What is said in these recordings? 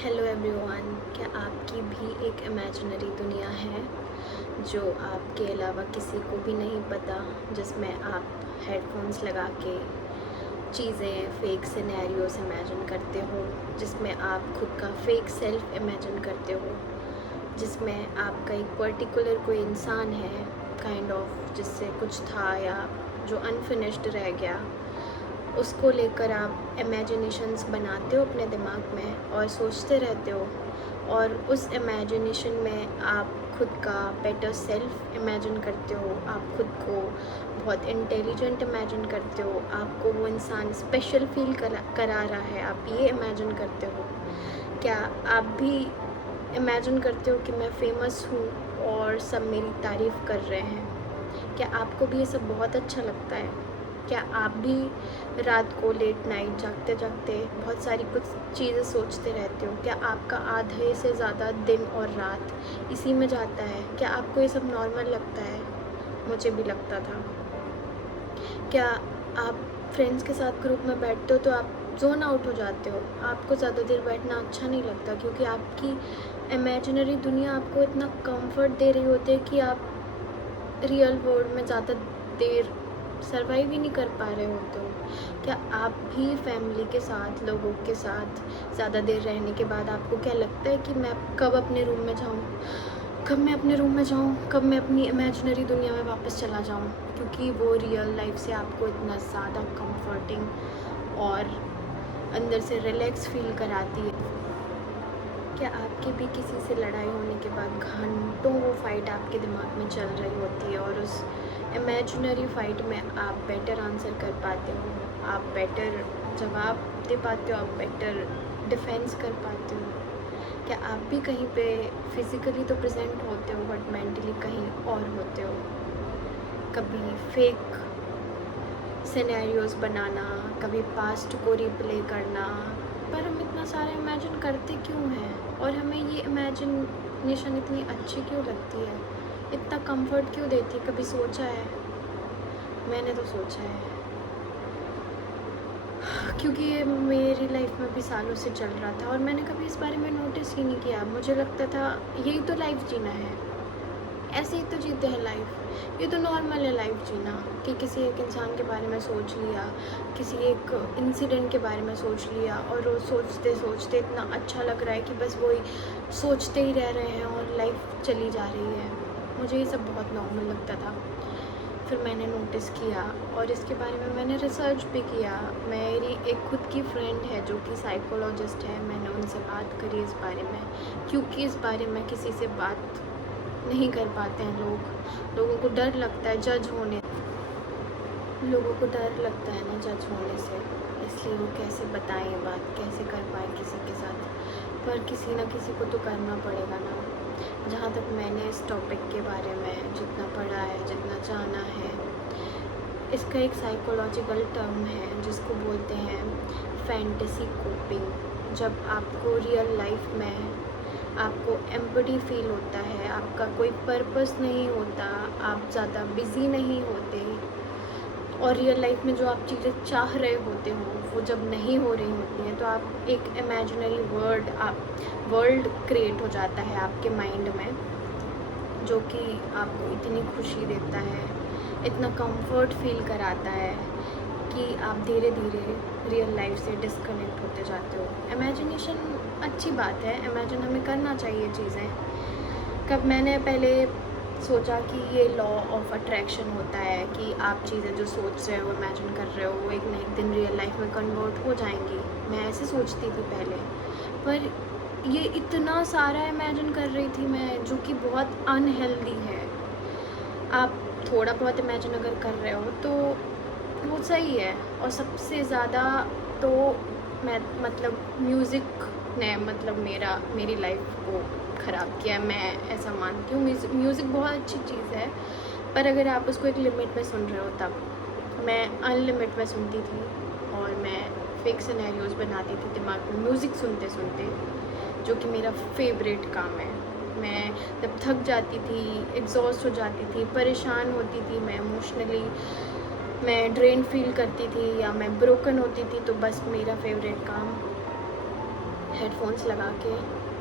Hello everyone. क्या आपकी भी एक इमेजिनरी दुनिया है जो आपके अलावा किसी को भी नहीं पता, जिसमें आप हेडफोन्स लगा के चीज़ें फेक सिनेरियोस इमेजिन करते हो, जिसमें आप खुद का फेक सेल्फ इमेजिन करते हो, जिसमें आपका एक पर्टिकुलर कोई इंसान है काइंड ऑफ जिससे कुछ था या जो अनफिनिश्ड रह गया, उसको लेकर आप इमेजिनेशंस बनाते हो अपने दिमाग में और सोचते रहते हो। और उस इमेजिनेशन में आप खुद का बेटर सेल्फ इमेजिन करते हो, आप खुद को बहुत इंटेलिजेंट इमेजिन करते हो, आपको वो इंसान स्पेशल फील करा रहा है, आप ये इमेजिन करते हो। क्या आप भी इमेजिन करते हो कि मैं फ़ेमस हूँ और सब मेरी तारीफ़ कर रहे हैं? क्या आपको भी ये सब बहुत अच्छा लगता है? क्या आप भी रात को लेट नाइट जागते जागते बहुत सारी कुछ चीज़ें सोचते रहते हो? क्या आपका आधे से ज़्यादा दिन और रात इसी में जाता है? क्या आपको ये सब नॉर्मल लगता है? मुझे भी लगता था। क्या आप फ्रेंड्स के साथ ग्रुप में बैठते हो तो आप ज़ोन आउट हो जाते हो? आपको ज़्यादा देर बैठना अच्छा नहीं लगता क्योंकि आपकी इमेजिनरी दुनिया आपको इतना कंफर्ट दे रही होती है कि आप रियल वर्ल्ड में ज़्यादा देर सर्वाइव ही नहीं कर पा रहे होते हो। क्या आप भी फैमिली के साथ, लोगों के साथ ज़्यादा देर रहने के बाद आपको क्या लगता है कि मैं कब अपने रूम में जाऊँ? कब मैं अपने रूम में जाऊँ? कब मैं अपनी इमेजिनरी दुनिया में वापस चला जाऊँ? क्योंकि वो रियल लाइफ से आपको इतना ज़्यादा कंफर्टिंग और अंदर से रिलैक्स फ़ील कराती है। क्या आपकी भी किसी से लड़ाई होने के बाद घंटों वो फ़ाइट आपके दिमाग में चल रही होती है और उस इमेजिनरी फ़ाइट में आप बेटर आंसर कर पाते हो, आप बेटर जवाब दे पाते हो, आप बेटर डिफेंस कर पाते हो? क्या आप भी कहीं पे फिज़िकली तो प्रेजेंट होते हो बट मेंटली कहीं और होते हो? कभी फेक सिनेरियोज़ बनाना, कभी पास्ट को रिप्ले करना, पर हम इतना सारा इमेजिन करते क्यों हैं? और हमें ये इमेजिनेशन इतनी अच्छी क्यों लगती है? इतना कंफर्ट क्यों देती है? कभी सोचा है? मैंने तो सोचा है, क्योंकि ये मेरी लाइफ में भी सालों से चल रहा था और मैंने कभी इस बारे में नोटिस ही नहीं किया। मुझे लगता था यही तो लाइफ जीना है, ऐसे ही तो जीते हैं लाइफ, ये तो नॉर्मल है लाइफ जीना, कि किसी एक इंसान के बारे में सोच लिया, किसी एक इंसिडेंट के बारे में सोच लिया और रोज़ सोचते सोचते इतना अच्छा लग रहा है कि बस वही सोचते ही रह रहे हैं और लाइफ चली जा रही है। मुझे ये सब बहुत नॉर्मल लगता था। फिर मैंने नोटिस किया और इसके बारे में मैंने रिसर्च भी किया। मेरी एक खुद की फ्रेंड है जो कि साइकोलॉजिस्ट है, मैंने उनसे बात करी इस बारे में, क्योंकि इस बारे में किसी से बात नहीं कर पाते हैं लोगों को डर लगता है जज होने, लोगों को डर लगता है ना जज होने से, इसलिए वो कैसे बताएं ये बात, कैसे कर पाए किसी के साथ, पर किसी ना किसी को तो करना पड़ेगा ना। जहाँ तक मैंने इस टॉपिक के बारे में जितना पढ़ा है, जितना जाना है, इसका एक साइकोलॉजिकल टर्म है जिसको बोलते हैं फैंटेसी कोपिंग। जब आपको रियल लाइफ में आपको एम्पटी फील होता है, आपका कोई पर्पस नहीं होता, आप ज़्यादा बिज़ी नहीं होते और रियल लाइफ में जो आप चीज़ें चाह रहे होते हो वो जब नहीं हो रही होती हैं, तो आप एक इमेजिनरी वर्ल्ड क्रिएट हो जाता है आपके माइंड में, जो कि आपको इतनी खुशी देता है, इतना कंफर्ट फील कराता है कि आप धीरे धीरे रियल लाइफ से डिस्कनेक्ट होते जाते हो। इमेजिनेशन अच्छी बात है, इमेजिन हमें करना चाहिए चीज़ें। कब मैंने पहले सोचा कि ये लॉ ऑफ अट्रैक्शन होता है कि आप चीज़ें जो सोच रहे हो, इमेजिन कर रहे हो, वो एक ना एक दिन रियल लाइफ में कन्वर्ट हो जाएंगी। मैं ऐसे सोचती थी पहले, पर ये इतना सारा इमेजिन कर रही थी मैं, जो कि बहुत अनहेल्दी है। आप थोड़ा बहुत इमेजिन अगर कर रहे हो तो वो सही है, और सबसे ज़्यादा तो मैं म्यूज़िक ने मेरी लाइफ को ख़राब किया है। मैं ऐसा मानती हूँ, म्यूज़िक बहुत अच्छी चीज़ है, पर अगर आप उसको एक लिमिट में सुन रहे हो तब। मैं अनलिमिट में सुनती थी और मैं फेक सिनेरियोज़ बनाती थी दिमाग में म्यूज़िक सुनते सुनते, जो कि मेरा फेवरेट काम है। मैं जब थक जाती थी, एग्जॉस्ट हो जाती थी, परेशान होती थी, मैं इमोशनली मैं ड्रेन फील करती थी या मैं ब्रोकन होती थी, तो बस मेरा फेवरेट काम हेडफोन्स लगा के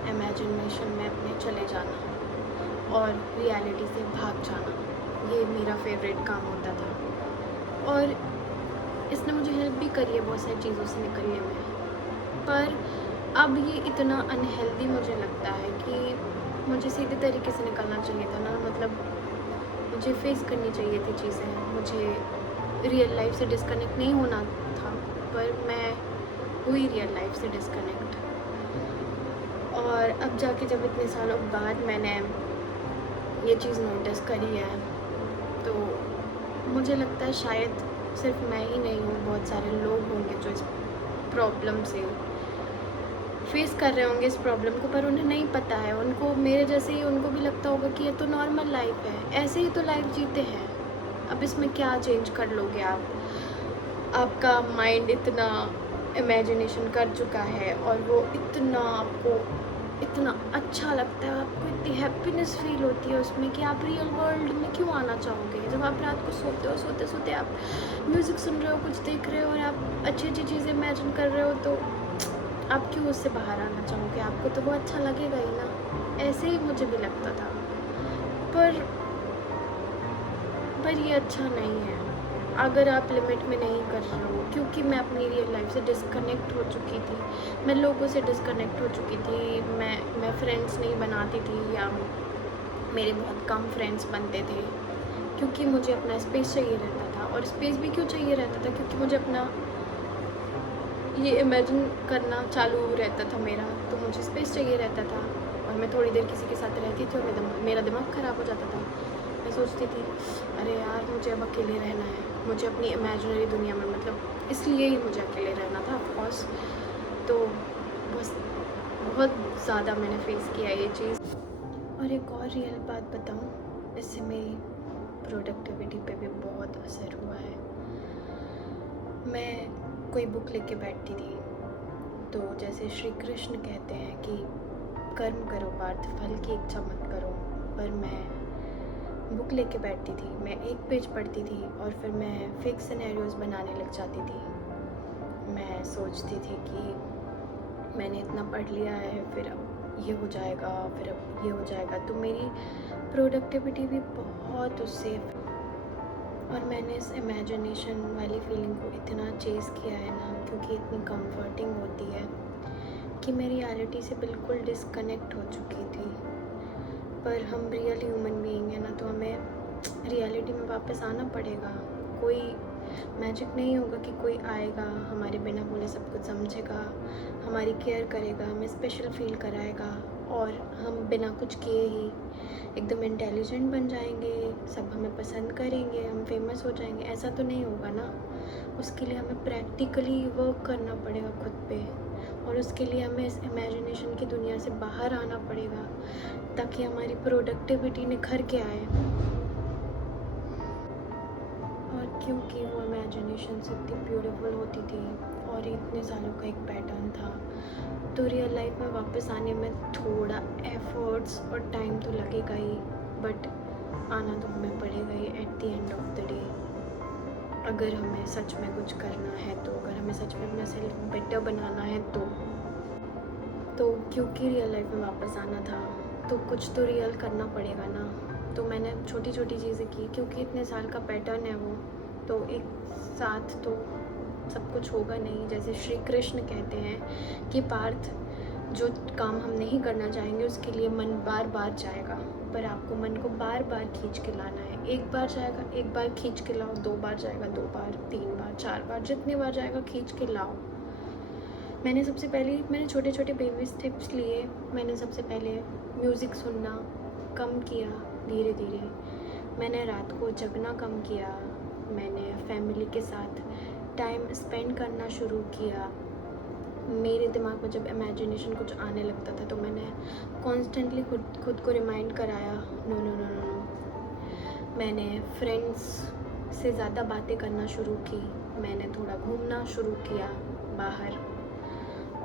इमेजिनेशन में अपने चले जाना और रियलिटी से भाग जाना, ये मेरा फेवरेट काम होता था। और इसने मुझे हेल्प भी करी है बहुत सारी चीज़ों से निकलने में। पर अब ये इतना अनहेल्दी मुझे लगता है कि मुझे सीधे तरीके से निकलना चाहिए था ना, मतलब मुझे फेस करनी चाहिए थी चीज़ें, मुझे रियल लाइफ से डिस्कनेक्ट नहीं होना था, पर मैं हुई रियल लाइफ से डिस्कनेक्ट। और अब जाके जब इतने सालों बाद मैंने ये चीज़ नोटिस करी है, तो मुझे लगता है शायद सिर्फ मैं ही नहीं हूँ, बहुत सारे लोग होंगे जो इस प्रॉब्लम से फेस कर रहे होंगे इस प्रॉब्लम को, पर उन्हें नहीं पता है। उनको मेरे जैसे ही उनको भी लगता होगा कि ये तो नॉर्मल लाइफ है, ऐसे ही तो लाइफ जीते हैं, अब इसमें क्या चेंज कर लोगे आप। आपका माइंड इतना इमेजिनेशन कर चुका है और वो इतना आपको इतना अच्छा लगता है, आपको इतनी हैप्पीनेस फील होती है उसमें कि आप रियल वर्ल्ड में क्यों आना चाहोगे। जब आप रात को सोते हो, सोते सोते आप म्यूज़िक सुन रहे हो, कुछ देख रहे हो और आप अच्छी अच्छी चीज़ें इमेजिन कर रहे हो, तो आप क्यों उससे बाहर आना चाहोगे। आपको तो वो अच्छा लगेगा ही ना। ऐसे ही मुझे भी लगता था, पर ये अच्छा नहीं है अगर आप लिमिट में नहीं कर रहे हो। क्योंकि मैं अपनी रियल लाइफ से डिस्कनेक्ट हो चुकी थी, मैं लोगों से डिस्कनेक्ट हो चुकी थी, मैं फ्रेंड्स नहीं बनाती थी, या मेरे बहुत कम फ्रेंड्स बनते थे, क्योंकि मुझे अपना स्पेस चाहिए रहता था। और स्पेस भी क्यों चाहिए रहता था, क्योंकि मुझे अपना ये इमेजिन करना चालू रहता था मेरा, तो मुझे स्पेस चाहिए रहता था। और मैं थोड़ी देर किसी के साथ रहती थी और मेरा दिमाग ख़राब हो जाता था। मैं सोचती थी अरे यार मुझे अब अकेले रहना है, मुझे अपनी इमेजिनरी दुनिया में, मतलब इसलिए ही मुझे अकेले रहना था ऑफकोर्स। तो बस बहुत ज़्यादा मैंने फेस किया ये चीज़। और एक और रियल बात बताऊँ, इससे मेरी प्रोडक्टिविटी पे भी बहुत असर हुआ है। मैं कोई बुक लेके बैठती थी, तो जैसे श्री कृष्ण कहते हैं कि कर्म करो पार्थ, फल की इच्छा मत करो, पर मैं बुक लेके बैठती थी, मैं एक पेज पढ़ती थी और फिर मैं फिक्स सिनेरियोज़ बनाने लग जाती थी। मैं सोचती थी कि मैंने इतना पढ़ लिया है, फिर अब ये हो जाएगा, फिर अब ये हो जाएगा, तो मेरी प्रोडक्टिविटी भी बहुत उससे। और मैंने इस इमेजिनेशन वाली फीलिंग को इतना चेज़ किया है ना, क्योंकि इतनी कंफर्टिंग होती है कि मैं रियलिटी से बिल्कुल डिस्कनेक्ट हो चुकी थी। पर हम रियल ह्यूमन बीइंग है ना, तो हमें रियलिटी में वापस आना पड़ेगा। कोई मैजिक नहीं होगा कि कोई आएगा हमारे बिना बोले सब कुछ समझेगा, हमारी केयर करेगा, हमें स्पेशल फील कराएगा और हम बिना कुछ किए ही एकदम इंटेलिजेंट बन जाएंगे, सब हमें पसंद करेंगे, हम फेमस हो जाएंगे। ऐसा तो नहीं होगा ना। उसके लिए हमें प्रैक्टिकली वर्क करना पड़ेगा खुद पे, और उसके लिए हमें इस इमेजिनेशन की दुनिया से बाहर आना पड़ेगा ताकि हमारी प्रोडक्टिविटी निखर के आए। और क्योंकि वो इमेजिनेशन से इतनी ब्यूटीफुल होती थी और इतने सालों का एक पैटर्न था, तो रियल लाइफ में वापस आने में थोड़ा एफर्ट्स और टाइम तो लगेगा ही, बट आना तो हमें पड़ेगा ही at the end of the day. अगर हमें सच में कुछ करना है, तो अगर हमें सच में अपना सेल्फ बेटर बनाना है, तो क्योंकि रियल लाइफ में वापस आना था, तो कुछ तो रियल करना पड़ेगा ना। तो मैंने छोटी छोटी चीज़ें की, क्योंकि इतने साल का पैटर्न है वो, तो एक साथ तो सब कुछ होगा नहीं। जैसे श्री कृष्ण कहते हैं कि पार्थ, जो काम हम नहीं करना चाहेंगे उसके लिए मन बार बार जाएगा, पर आपको मन को बार बार खींच के लाना है। एक बार जाएगा, एक बार खींच के लाओ, 2 बार जाएगा, 2 बार, 3 बार, 4 बार, जितनी बार जाएगा खींच के लाओ। मैंने छोटे छोटे बेबी स्टेप्स लिए। मैंने सबसे पहले म्यूज़िक सुनना कम किया धीरे धीरे। मैंने रात को जगना कम किया। मैंने फैमिली के साथ टाइम स्पेंड करना शुरू किया। मेरे दिमाग में जब इमेजिनेशन कुछ आने लगता था, तो मैंने कॉन्स्टेंटली खुद को रिमाइंड कराया, no no no no no. मैंने फ्रेंड्स से ज़्यादा बातें करना शुरू की। मैंने थोड़ा घूमना शुरू किया बाहर,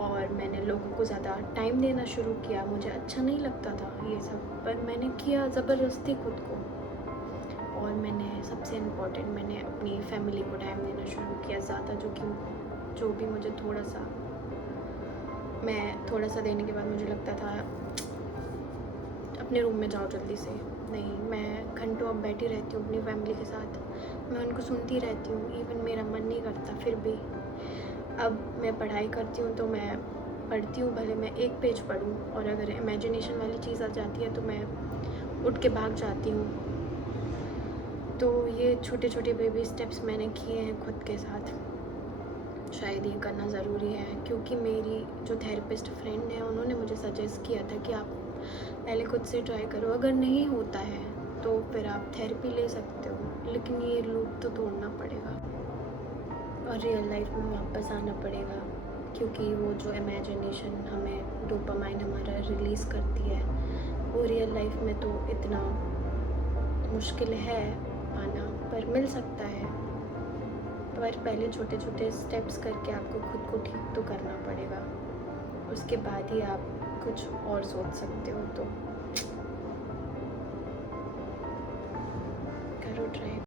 और मैंने लोगों को ज़्यादा टाइम देना शुरू किया। मुझे अच्छा नहीं लगता था ये सब, पर मैंने किया ज़बरदस्ती खुद को। और मैंने सबसे इम्पोर्टेंट, मैंने अपनी फैमिली को टाइम देना शुरू किया ज़्यादा, जो भी मुझे थोड़ा सा मैं थोड़ा सा देने के बाद मुझे लगता था अपने रूम में जाओ जल्दी से। नहीं, मैं घंटों अब बैठी रहती हूँ अपनी फैमिली के साथ, मैं उनको सुनती रहती हूँ, इवन मेरा मन नहीं करता फिर भी। अब मैं पढ़ाई करती हूँ तो मैं पढ़ती हूँ, भले मैं एक पेज पढूँ, और अगर इमेजिनेशन वाली चीज़ आ जाती है तो मैं उठ के भाग जाती हूँ। तो ये छोटे छोटे बेबी स्टेप्स मैंने किए हैं खुद के साथ। शायद ये करना ज़रूरी है, क्योंकि मेरी जो थेरेपिस्ट फ्रेंड है उन्होंने मुझे सजेस्ट किया था कि आप पहले खुद से ट्राई करो, अगर नहीं होता है तो फिर आप थेरेपी ले सकते हो, लेकिन ये लूप तो तोड़ना पड़ेगा और रियल लाइफ में वापस आना पड़ेगा, क्योंकि वो जो इमेजिनेशन हमें डोपामाइन हमारा रिलीज़ करती है वो रियल लाइफ में तो इतना मुश्किल है पाना, पर मिल सकता है। पर पहले छोटे छोटे स्टेप्स करके आपको खुद को ठीक तो करना पड़ेगा, उसके बाद ही आप कुछ और सोच सकते हो। तो करो ट्राई।